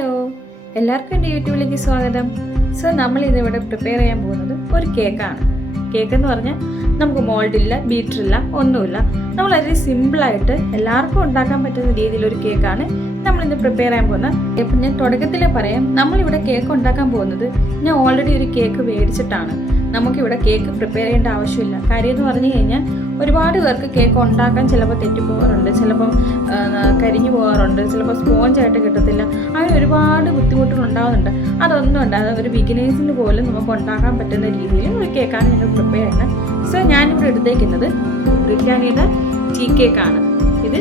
Hello, എല്ലാവർക്കും എൻ്റെ യൂട്യൂബിലേക്ക് സ്വാഗതം. സോ നമ്മളിതിവിടെ പ്രിപ്പയർ ചെയ്യാൻ പോകുന്നത് ഒരു കേക്കാണ്. കേക്ക് എന്ന് പറഞ്ഞാൽ നമുക്ക് മോൾഡില്ല, ബീറ്ററില്ല, ഒന്നുമില്ല. നമ്മൾ വളരെ സിമ്പിളായിട്ട് എല്ലാവർക്കും ഉണ്ടാക്കാൻ പറ്റുന്ന രീതിയിലൊരു കേക്കാണ് നമ്മളിന്ന് പ്രിപ്പയർ ചെയ്യാൻ പോകുന്നത്. ഇപ്പം ഞാൻ തുടക്കത്തിലേ പറയാം, നമ്മളിവിടെ കേക്ക് ഉണ്ടാക്കാൻ പോകുന്നത് ഞാൻ ഓൾറെഡി ഒരു കേക്ക് മേടിച്ചിട്ടാണ്. നമുക്കിവിടെ കേക്ക് പ്രിപ്പയർ ചെയ്യേണ്ട ആവശ്യമില്ല. കാര്യം എന്ന് പറഞ്ഞു കഴിഞ്ഞാൽ ഒരുപാട് പേർക്ക് കേക്ക് ഉണ്ടാക്കാൻ ചിലപ്പോൾ തെറ്റിപ്പോകാറുണ്ട്, ചിലപ്പം കരിഞ്ഞു പോകാറുണ്ട്, ചിലപ്പോൾ സ്പോഞ്ചായിട്ട് കിട്ടത്തില്ല. അങ്ങനെ ഒരുപാട് ബുദ്ധിമുട്ടുകൾ ഉണ്ടാകുന്നുണ്ട്. അതൊന്നും ഉണ്ടാകാതെ ഒരു ബിഗിനേഴ്സിന് പോലും നമുക്ക് ഉണ്ടാക്കാൻ പറ്റുന്ന രീതിയിൽ ഒരു കേക്കാണ് ഞങ്ങൾ പ്രിപ്പയർ ചെയ്യുന്നത്. സോ ഞാനിവിടെ എടുത്തേക്കുന്നത് ബ്രിട്ടാനിയുടെ ടീ കേക്കാണ്. ഇത്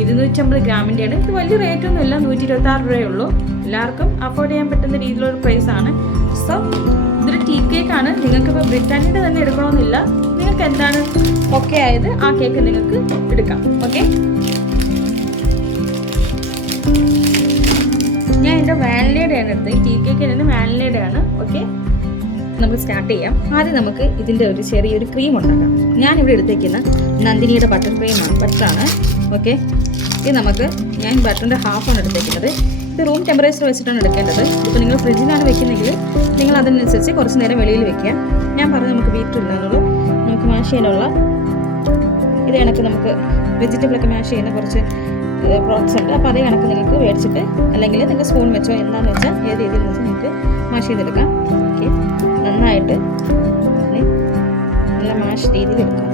250 ഗ്രാമിൻ്റെയാണ്. ഇത് വലിയ റേറ്റൊന്നുമില്ല, 126 രൂപയേ ഉള്ളൂ. എല്ലാവർക്കും അഫോർഡ് ചെയ്യാൻ പറ്റുന്ന രീതിയിലുള്ള പ്രൈസാണ്. സോ ഇതൊരു ടീ കേക്കാണ്. നിങ്ങൾക്കിപ്പോൾ ബ്രിട്ടാനിയുടെ തന്നെ എടുക്കണമെന്നില്ല. നിങ്ങൾക്ക് എന്താണ് ഓക്കെ ആയത് ആ കേക്ക് നിങ്ങൾക്ക് എടുക്കാം. ഓക്കെ, ഞാൻ എൻ്റെ വാനിലയുടെയാണ് എടുത്തത്. ടീ കേക്കിൽ നിന്ന് വാനിലയുടെയാണ്. ഓക്കെ, നമുക്ക് സ്റ്റാർട്ട് ചെയ്യാം. ആദ്യം നമുക്ക് ഇതിൻ്റെ ഒരു ചെറിയൊരു ക്രീം ഉണ്ടാക്കാം. ഞാനിവിടെ എടുത്തേക്കുന്ന നന്ദിനിയുടെ ബട്ടറാണ്. ഓക്കെ, ഇത് ഞാൻ ബട്ടറിൻ്റെ ഹാഫാണ് എടുത്തേക്കുന്നത്. ഇത് റൂം ടെമ്പറേച്ചർ വെച്ചിട്ടാണ് എടുക്കേണ്ടത്. ഇപ്പോൾ നിങ്ങൾ ഫ്രിഡ്ജിലാണ് വെക്കുന്നതെങ്കിൽ നിങ്ങൾ അതിനനുസരിച്ച് കുറച്ച് നേരം വെളിയിൽ വെക്കുക. ഞാൻ പറഞ്ഞു നമുക്ക് ബീറ്റർ ഇല്ലെന്നുള്ളൂ. നമുക്ക് മാഷ് ചെയ്യാനുള്ള ഇത് കണക്ക് നമുക്ക് വെജിറ്റബിളൊക്കെ മാഷ് ചെയ്യുന്ന കുറച്ച് പ്രോഡക്ട്സ് ഉണ്ട്. അപ്പോൾ അതേ കണക്ക് നിങ്ങൾക്ക് മേടിച്ചിട്ട് അല്ലെങ്കിൽ നിങ്ങൾക്ക് സ്പൂൺ വെച്ചോ എന്താണെന്ന് വെച്ചാൽ ഏത് രീതിയിൽ വെച്ച് നിങ്ങൾക്ക് മാഷ് ചെയ്തെടുക്കാം. ഓക്കെ, നന്നായിട്ട് നല്ല മാഷ് രീതിയിൽ എടുക്കാം.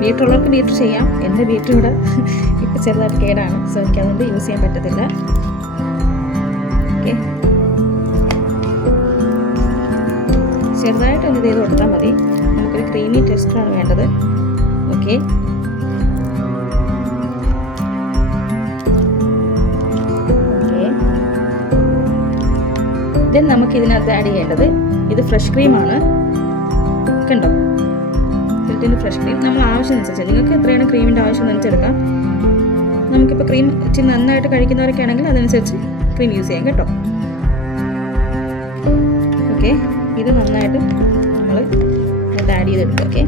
ബീറ്ററുള്ളവർക്ക് ബീറ്റർ ചെയ്യാം. എൻ്റെ ബീറ്റർ ഇവിടെ ഇപ്പോൾ ചെറുതായിട്ട് കേടാണ്. സോ എനിക്ക് അതുകൊണ്ട് യൂസ് ചെയ്യാൻ പറ്റത്തില്ല. ഓക്കെ, ചെറുതായിട്ടൊന്ന് ചെയ്ത് കൊടുത്താൽ മതി. നമുക്കൊരു ക്രീമി ടെക്സ്ചറാണ് വേണ്ടത്. ഓക്കെ, ദെൻ നമുക്ക് ഇതിനകത്ത് ആഡ് ചെയ്യേണ്ടത് ഇത് ഫ്രഷ് ക്രീമാണ്. കണ്ടോ, ഫ്രഷ് ക്രീം നമ്മൾ ആവശ്യമനുസരിച്ച് നിങ്ങൾക്ക് എത്രയാണ് ക്രീമിൻ്റെ ആവശ്യം അനുസരിച്ചെടുക്കാം. നമുക്കിപ്പോൾ ക്രീം ഇച്ചിരി നന്നായിട്ട് കഴിക്കുന്നവരൊക്കെ ആണെങ്കിൽ അതനുസരിച്ച് ക്രീം യൂസ് ചെയ്യാം കേട്ടോ. ഓക്കെ, ഇത് നന്നായിട്ട് നമ്മൾ ഇത് ആഡ് ചെയ്തെടുക്കുക. ഓക്കെ,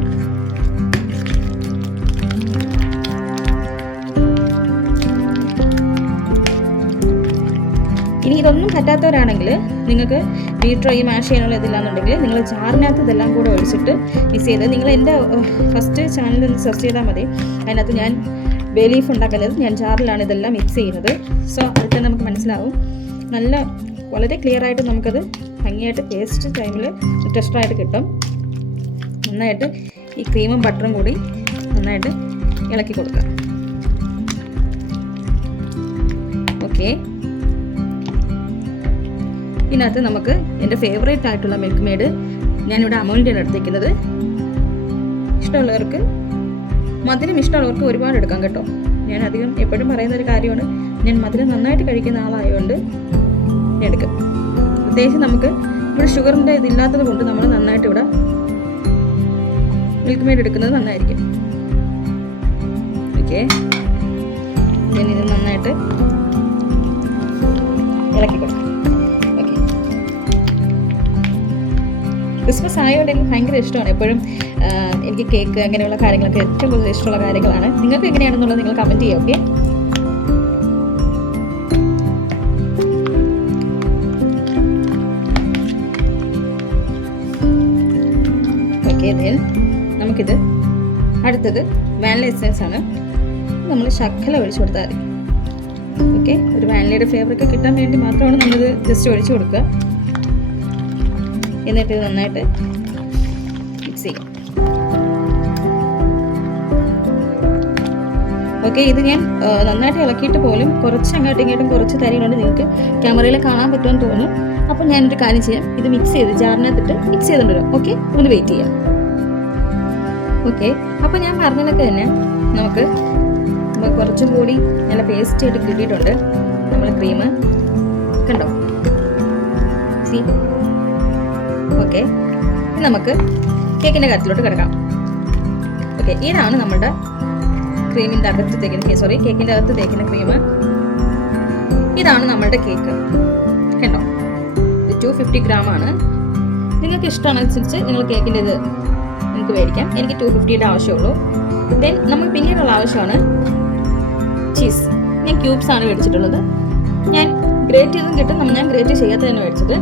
ഇനി ഇതൊന്നും പറ്റാത്തവരാണെങ്കിൽ നിങ്ങൾക്ക് ബീറ്റർ ഈ മാഷ് ചെയ്യാനുള്ള ഇതില്ലാന്നുണ്ടെങ്കിൽ നിങ്ങൾ ജാറിനകത്ത് ഇതെല്ലാം കൂടെ ഒഴിച്ചിട്ട് മിക്സ് ചെയ്ത് നിങ്ങൾ എൻ്റെ ഫസ്റ്റ് ചാനലിൽ ഒന്ന് സെർച്ച് ചെയ്താൽ മതി. അതിനകത്ത് ഞാൻ ബേ ലീഫ് ഉണ്ടാക്കുന്നത് ഞാൻ ജാറിലാണ് ഇതെല്ലാം മിക്സ് ചെയ്യുന്നത്. സോ അതൊക്കെ നമുക്ക് മനസ്സിലാവും. വളരെ ക്ലിയർ ആയിട്ട് നമുക്കത് ഭംഗിയായിട്ട് പേസ്റ്റ് ടൈമിൽ ടെസ്റ്ററായിട്ട് കിട്ടും. നന്നായിട്ട് ഈ ക്രീമും ബട്ടറും കൂടി നന്നായിട്ട് ഇളക്കി കൊടുക്കുക. ഓക്കെ, ഇതിനകത്ത് നമുക്ക് എൻ്റെ ഫേവറേറ്റ് ആയിട്ടുള്ള മിൽക്ക് മെയ്ഡ് ഞാനിവിടെ അമൂലിൻ്റെയാണ് എടുത്തേക്കുന്നത്. ഇഷ്ടമുള്ളവർക്ക് മധുരം ഇഷ്ടമുള്ളവർക്ക് ഒരുപാട് എടുക്കാം കേട്ടോ. ഞാൻ അധികം എപ്പോഴും പറയുന്ന ഒരു കാര്യമാണ്, ഞാൻ മധുരം നന്നായിട്ട് കഴിക്കുന്ന ആളായതുകൊണ്ട് എടുക്കും. പ്രത്യേകിച്ച് നമുക്ക് ഇവിടെ ഷുഗറിൻ്റെ ഇതില്ലാത്തത് കൊണ്ട് നമ്മൾ നന്നായിട്ട് ഇവിടെ മിൽക്ക് മെയ്ഡ് എടുക്കുന്നത് നന്നായിരിക്കും. ഓക്കെ, ഞാൻ ഇത് നന്നായിട്ട് ഇളക്കി കൊടുക്കും. ക്രിസ്മസ് ആയതുകൊണ്ട് എനിക്ക് ഭയങ്കര ഇഷ്ടമാണ്. എപ്പോഴും എനിക്ക് കേക്ക് അങ്ങനെയുള്ള കാര്യങ്ങളൊക്കെ ഏറ്റവും കൂടുതൽ ഇഷ്ടമുള്ള കാര്യങ്ങളാണ്. നിങ്ങൾക്ക് എങ്ങനെയാണെന്നുള്ളത് നിങ്ങൾ കമൻറ്റ് ചെയ്യുക. ഓക്കെ, നമുക്കിത് അടുത്തത് വാനില എസൻസ് ആണ്. നമ്മൾ ശർക്കര ഒഴിച്ചു കൊടുത്താൽ മതി. ഓക്കെ, ഒരു വാനിലയുടെ ഫ്ലേവറൊക്കെ കിട്ടാൻ വേണ്ടി മാത്രമാണ് നമ്മളിത് ജസ്റ്റ് ഒഴിച്ചു കൊടുക്കുക. എന്നിട്ട് ഇത് നന്നായിട്ട് മിക്സ് ചെയ്യാം. ഓക്കെ, ഇത് ഞാൻ നന്നായിട്ട് ഇളക്കിയിട്ട് പോലും കുറച്ച് അങ്ങോട്ടും ഇങ്ങോട്ടും കുറച്ച് തരികളുണ്ട്. നിങ്ങൾക്ക് ക്യാമറയിൽ കാണാൻ പറ്റുമെന്ന് തോന്നുന്നു. അപ്പോൾ ഞാനൊരു കാര്യം ചെയ്യാം, ഇത് മിക്സ് ചെയ്ത് ജാറിനകത്തിട്ട് മിക്സ് ചെയ്തുകൊണ്ട് വരും. ഓക്കെ, ഒന്ന് വെയിറ്റ് ചെയ്യാം. ഓക്കെ, അപ്പോൾ ഞാൻ പറഞ്ഞതൊക്കെ തന്നെ നമുക്ക് കുറച്ചും കൂടി നല്ല പേസ്റ്റ് ആയിട്ട് കിട്ടിയിട്ടുണ്ട്. നമ്മൾ ക്രീം കണ്ടോ, സി. ഓക്കെ, നമുക്ക് കേക്കിൻ്റെ കാര്യത്തിലോട്ട് കിടക്കാം. ഓക്കെ, ഇതാണ് നമ്മുടെ കേക്കിൻ്റെ അകത്ത് തേക്കുന്ന ക്രീം. ഇതാണ് നമ്മളുടെ കേക്ക്. കണ്ടോ, ഇത് 250 ഗ്രാമാണ്. നിങ്ങൾക്ക് ഇഷ്ടമാണനുസരിച്ച് നിങ്ങൾ കേക്കിൻ്റെ ഇത് നിങ്ങൾക്ക് മേടിക്കാം. എനിക്ക് 250യുടെ ആവശ്യമുള്ളൂ. ദെൻ നമുക്ക് പിന്നീടുള്ള ആവശ്യമാണ് ചീസ്. ഞാൻ ക്യൂബ്സ് ആണ് മേടിച്ചിട്ടുള്ളത്. ഞാൻ ഗ്രേറ്റ് ചെയ്തും കിട്ടും, ഞാൻ ഗ്രേറ്റ് ചെയ്യാത്ത തന്നെ മേടിച്ചത്.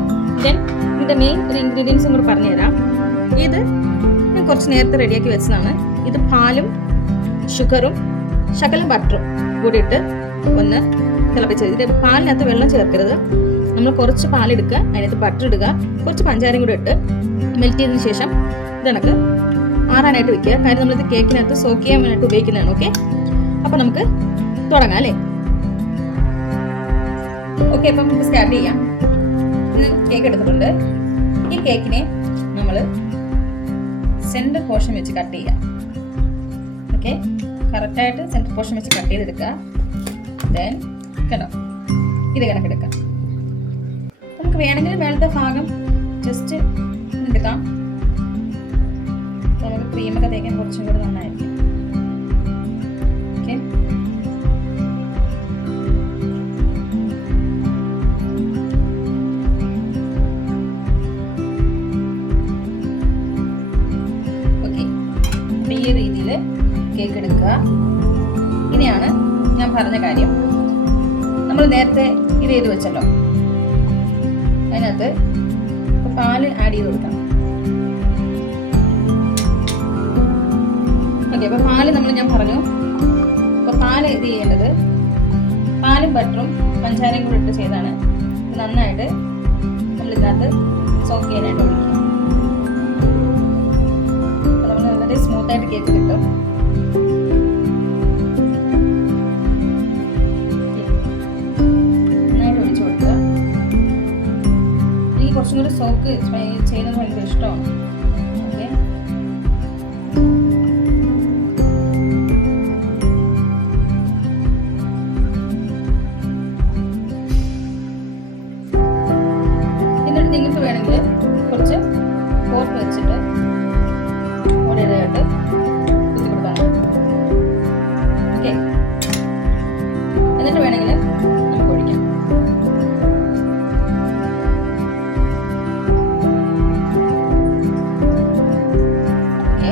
ദെൻ ഇതിൻ്റെ മെയിൻ ഒരു ഇൻഗ്രീഡിയൻസും കൂടെ പറഞ്ഞുതരാം. ഇത് ഞാൻ കുറച്ച് നേരത്തെ റെഡിയാക്കി വെച്ചതാണ്. ഇത് പാലും ഷുഗറും ശകലം ബട്ടറും കൂടി ഇട്ട് ഒന്ന് തിളപ്പിച്ചത്. ഇത് പാലിനകത്ത് വെള്ളം ചേർക്കരുത്. നമ്മൾ കുറച്ച് പാലെടുക്കുക, അതിനകത്ത് ബട്ടർ ഇടുക, കുറച്ച് പഞ്ചാരയും കൂടെ ഇട്ട് മെൽറ്റ് ചെയ്തതിന് ശേഷം ഇത് കണക്ക് ആറാനായിട്ട് വെക്കുക. കാര്യം നമ്മളിത് കേക്കിനകത്ത് സോക്ക് ചെയ്യാൻ വേണ്ടിയിട്ട് ഉപയോഗിക്കുന്നതാണ്. ഓക്കെ, അപ്പോൾ നമുക്ക് തുടങ്ങാം അല്ലേ? ഓക്കെ, അപ്പം നമുക്ക് സ്റ്റാർട്ട് ചെയ്യാം. ഇത് കേക്ക് എടുത്തിട്ടുണ്ട്. ഈ കേക്കിനെ നമ്മൾ സെൻറ്റർ പോർഷൻ വെച്ച് കട്ട് ചെയ്യാം. ഓക്കെ, കറക്റ്റായിട്ട് സെൻറ്റർ പോർഷൻ വെച്ച് കട്ട് ചെയ്തെടുക്കുക. ദെൻ കേട്ടോ, ഇത് കണക്കെടുക്കാം. നമുക്ക് വേണമെങ്കിൽ മേളത്തെ ഭാഗം ജസ്റ്റ് എടുക്കാം. നമുക്ക് ക്രീമൊക്കെ തേക്കാൻ കുറച്ചും കൂടി നന്നായിരിക്കും. ഓക്കെ, ഈ രീതിയിൽ കേക്ക് എടുക്കുക. ഇനിയാണ് ഞാൻ പറഞ്ഞ കാര്യം. നമ്മൾ നേരത്തെ ഇത് ചെയ്ത് വെച്ചല്ലോ, അതിനകത്ത് പാല് ആഡ് ചെയ്ത് കൊടുക്കണം. ഓക്കെ, അപ്പോൾ പാല് ഞാൻ പറഞ്ഞു. അപ്പോൾ പാല് ഇത് ചെയ്യേണ്ടത് പാലും ബട്ടറും പഞ്ചാരയും കൂടി ഇട്ട് ചെയ്താണ്. നന്നായിട്ട് നമ്മളിതിനകത്ത് സോക്ക് ചെയ്യാനായിട്ട് ഒഴിക്കുക. വളരെ സ്മൂത്തായിട്ട് കേക്ക് കിട്ടും. നന്നായിട്ട് ഒഴിച്ചു കൊടുക്കുക. എനിക്ക് കുറച്ചും കൂടി സോക്ക് ചെയ്യുന്നത് ഭയങ്കര ഇഷ്ടമാണ്. ഓക്കെ, എന്നിട്ട് നിങ്ങൾക്ക് വേണമെങ്കിൽ കുറച്ച് ഫോർക്ക് വെച്ചിട്ട് എന്നിട്ട് വേണമെങ്കിൽ നമുക്ക് ഒഴിക്കാം. ഓക്കെ,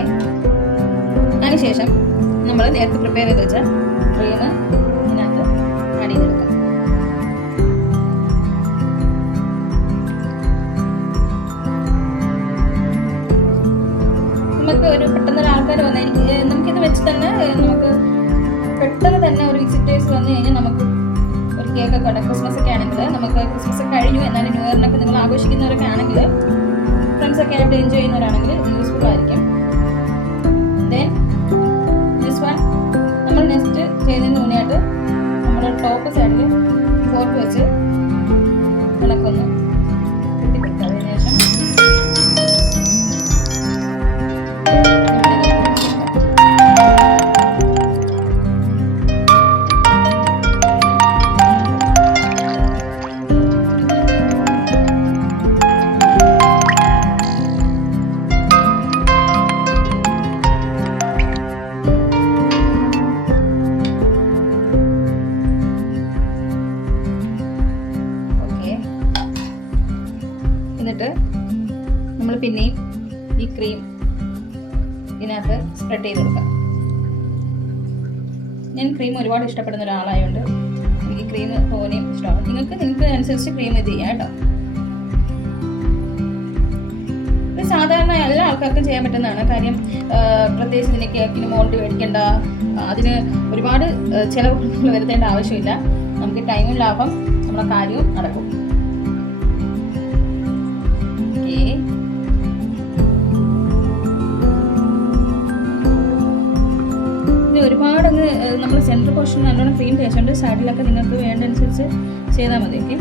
അതിനുശേഷം നമ്മൾ നേരത്തെ പ്രിപ്പയർ ചെയ്ത് വെച്ച ക്രീം ഇതിനകത്ത് ആഡ് ചെയ്തെടുക്കാം. നമുക്ക് ഒരു പെട്ടെന്നൊരു ആൾക്കാർ വന്നാൽ നമുക്കിത് വെച്ച് തന്നെ നമുക്ക് പെട്ടെന്ന് തന്നെ ഒരു വിസിറ്റേഴ്സ് വന്നു കഴിഞ്ഞാൽ നമുക്ക് ഒരു കേക്കൊക്കെ ഉണ്ട്. ക്രിസ്മസ് ഒക്കെ ആണെങ്കിൽ നമുക്ക് ക്രിസ്മസ് കഴിഞ്ഞു എന്നാലും ന്യൂ ഇയറിനൊക്കെ നിങ്ങൾ ആഘോഷിക്കുന്നവരൊക്കെ ആണെങ്കിൽ ഫ്രണ്ട്സൊക്കെ ആയിട്ട് എൻജോയ് ചെയ്യുന്നവരാണെങ്കിൽ യൂസ്ഫുൾ ആയിരിക്കും. ദെൻ ദിസ് വൺ നമ്മൾ നെക്സ്റ്റ് ചെയ്യുന്നതിന് മുന്നേയായിട്ട് നമ്മൾ ടോപ്പ് സൈഡിൽ ഫോർക്ക് വെച്ച് കണക്കൊന്ന് കുത്തിക്കൊടുക്കുക. അതിനുശേഷം എന്നിട്ട് നമ്മൾ പിന്നെയും ഈ ക്രീം ഇതിനകത്ത് സ്പ്രെഡ് ചെയ്ത് കൊടുക്കാം. ഞാൻ ക്രീം ഒരുപാട് ഇഷ്ടപ്പെടുന്ന ഒരാളായതുകൊണ്ട് എനിക്ക് ക്രീം തോനെയും ഇഷ്ടമാണ്. നിങ്ങൾക്ക് അനുസരിച്ച് ക്രീം ഇത് ചെയ്യാം കേട്ടോ. ഇത് സാധാരണ എല്ലാ ആൾക്കാർക്കും ചെയ്യാൻ പറ്റുന്നതാണ്. കാര്യം പ്രത്യേകിച്ച് ഇതിന് കേക്കിന് മോൾഡ് മേടിക്കേണ്ട, അതിന് ഒരുപാട് ചിലവ് വരുത്തേണ്ട ആവശ്യമില്ല. നമുക്ക് ടൈമും ലാഭം, നമ്മുടെ കാര്യവും നടക്കും. ഒരുപാട് അങ്ങ് നമ്മൾ സെൻറ്റർ പോർഷൻ നല്ലോണം ക്രീം തേച്ചുകൊണ്ട് സൈഡിലൊക്കെ നിങ്ങൾക്ക് വേണ്ടനുസരിച്ച് ചെയ്താൽ മതി. ഓക്കെ,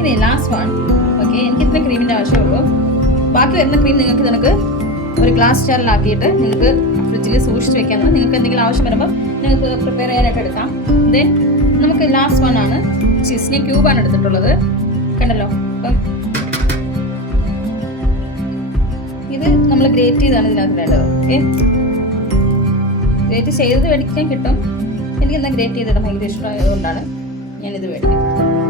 ഇനി ലാസ്റ്റ് വൺ. ഓക്കെ, എനിക്ക് ഇത്ര ക്രീമിൻ്റെ ആവശ്യമുള്ളൂ. ബാക്കി വരുന്ന ക്രീം നിങ്ങൾക്ക് ഒരു ഗ്ലാസ് ജാറിലാക്കിയിട്ട് നിങ്ങൾക്ക് ഫ്രിഡ്ജിൽ സൂക്ഷിച്ച് വെക്കാമെന്ന്. നിങ്ങൾക്ക് എന്തെങ്കിലും ആവശ്യം വരുമ്പോൾ നിങ്ങൾക്ക് പ്രിപ്പയർ ചെയ്യാനായിട്ട് എടുക്കാം. ദെൻ നമുക്ക് ലാസ്റ്റ് വൺ ആണ് ചീസിനെ ക്യൂബാണ് എടുത്തിട്ടുള്ളത്. കണ്ടല്ലോ, അപ്പം ഇത് നമ്മൾ ഗ്രേറ്റ് ചെയ്താണ് ഇതിനകത്ത് വേണ്ടത്. ഓക്കെ, ഗ്രേറ്റ് ചെയ്തത് മേടിക്കാൻ കിട്ടും. എനിക്കെന്താ ഗ്രേറ്റ് ചെയ്തിടാൻ ഭയങ്കര ഇഷ്ടമായതുകൊണ്ടാണ് ഞാനിത് മേടിക്കുന്നത്.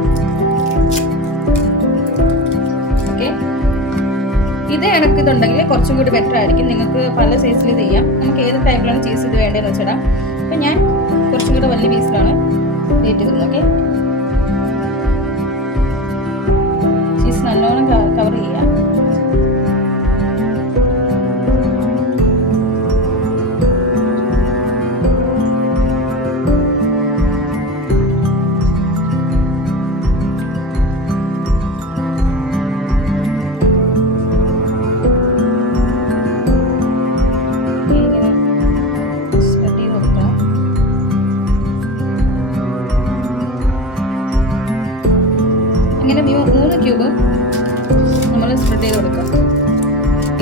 ഓക്കെ, ഇത് ഇതുണ്ടെങ്കിൽ കുറച്ചും കൂടി ബെറ്റർ ആയിരിക്കും. നിങ്ങൾക്ക് പല സൈസിൽ ഇത് ചെയ്യാം. നമുക്ക് ഏത് ടൈപ്പിലാണ് ചീസ് ഇത് വേണ്ടതെന്ന് വെച്ചിടാം. അപ്പം ഞാൻ കുറച്ചും കൂടി വലിയ പീസിലാണ് റേറ്റ് ചെയ്തിരുന്നത്. ഓക്കെ, ചീസ് നല്ലോണം കവർ ചെയ്യാം. ഇങ്ങനെ 3 ക്യൂബ് നമ്മൾ സ്പ്രെഡ് ചെയ്ത് കൊടുക്കാം.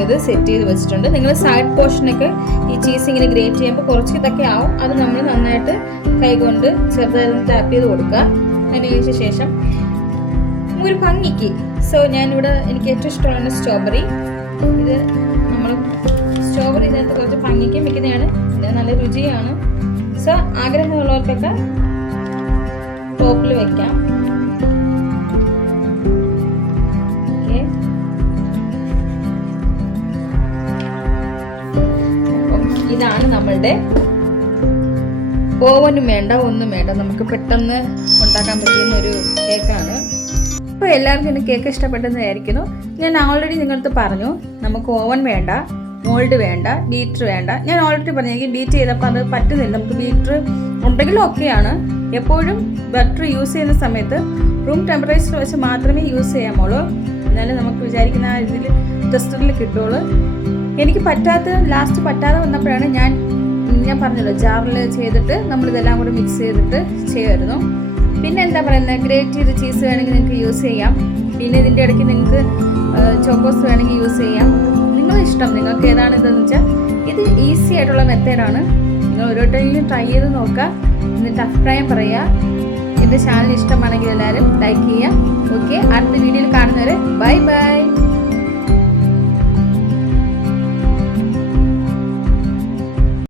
ഇത് സെറ്റ് ചെയ്ത് വെച്ചിട്ടുണ്ട്. നിങ്ങൾ സൈഡ് പോർഷനൊക്കെ ഈ ചീസ് ഇങ്ങനെ ഗ്രേറ്റ് ചെയ്യുമ്പോൾ കുറച്ച് ഇതൊക്കെ ആവും. അത് നമ്മൾ നന്നായിട്ട് കൈകൊണ്ട് ചെറുതായി ടാപ്പ് ചെയ്ത് കൊടുക്കുക. അതിന് ശേഷം ഒരു ഭംഗിക്ക് ഞാനിവിടെ എനിക്ക് ഏറ്റവും ഇഷ്ടമുള്ള സ്ട്രോബെറി. ഇത് നമ്മൾ സ്ട്രോബെറി ഇതിനകത്ത് കുറച്ച് ഭംഗിക്ക് വെക്കുന്നതാണ്. ഇത് നല്ല രുചിയാണ്. ആഗ്രഹമുള്ളവർക്കൊക്കെ ടോപ്പിൽ വെക്കാം. ഇതാണ് നമ്മളുടെ ഓവനും വേണ്ട ഒന്നും വേണ്ട, നമുക്ക് പെട്ടെന്ന് ഉണ്ടാക്കാൻ പറ്റുന്ന ഒരു കേക്കാണ്. അപ്പോൾ എല്ലാവർക്കും എൻ്റെ കേക്ക് ഇഷ്ടപ്പെട്ടെന്ന് വിചാരിക്കുന്നു. ഞാൻ ഓൾറെഡി നിങ്ങളടുത്ത് പറഞ്ഞു നമുക്ക് ഓവൻ വേണ്ട, മോൾഡ് വേണ്ട, ബീറ്റർ വേണ്ട. ഞാൻ ഓൾറെഡി പറഞ്ഞു എനിക്ക് ബീറ്റ് ചെയ്തപ്പോൾ അത് പറ്റുന്നില്ല. നമുക്ക് ബീറ്റർ ഉണ്ടെങ്കിലും ഓക്കെയാണ്. എപ്പോഴും ബട്ടർ യൂസ് ചെയ്യുന്ന സമയത്ത് റൂം ടെമ്പറേച്ചർ വെച്ച് മാത്രമേ യൂസ് ചെയ്യാമുള്ളൂ. എന്നാലും നമുക്ക് വിചാരിക്കുന്ന ആ ഇതിൽ ടെസ്റ്ററിൽ കിട്ടുള്ളൂ. എനിക്ക് ലാസ്റ്റ് പറ്റാതെ വന്നപ്പോഴാണ് ഞാൻ പറഞ്ഞല്ലോ ജാറിൽ ചെയ്തിട്ട് നമ്മളിതെല്ലാം കൂടി മിക്സ് ചെയ്തിട്ട് ചെയ്യുമായിരുന്നു. പിന്നെ എന്താ പറയുന്നത്, ഗ്രേറ്റ് ചെയ്ത് ചീസ് വേണമെങ്കിൽ നിങ്ങൾക്ക് യൂസ് ചെയ്യാം. പിന്നെ ഇതിൻ്റെ ഇടയ്ക്ക് നിങ്ങൾക്ക് ചോക്കോസ് വേണമെങ്കിൽ യൂസ് ചെയ്യാം. നിങ്ങളുടെ ഇഷ്ടം, നിങ്ങൾക്ക് ഏതാണ് ഇതെന്ന് വെച്ചാൽ. ഇത് ഈസി ആയിട്ടുള്ള മെത്തേഡാണ്. നിങ്ങൾ ഓരോരുത്തരെങ്കിലും ട്രൈ ചെയ്ത് നോക്കുക, എന്നിട്ട് അഭിപ്രായം പറയുക. എൻ്റെ ചാനൽ ഇഷ്ടമാണെങ്കിൽ എല്ലാവരും ലൈക്ക് ചെയ്യുക. ഓക്കെ, അടുത്ത വീഡിയോയിൽ കാണുന്നവരെ ബൈ ബൈ.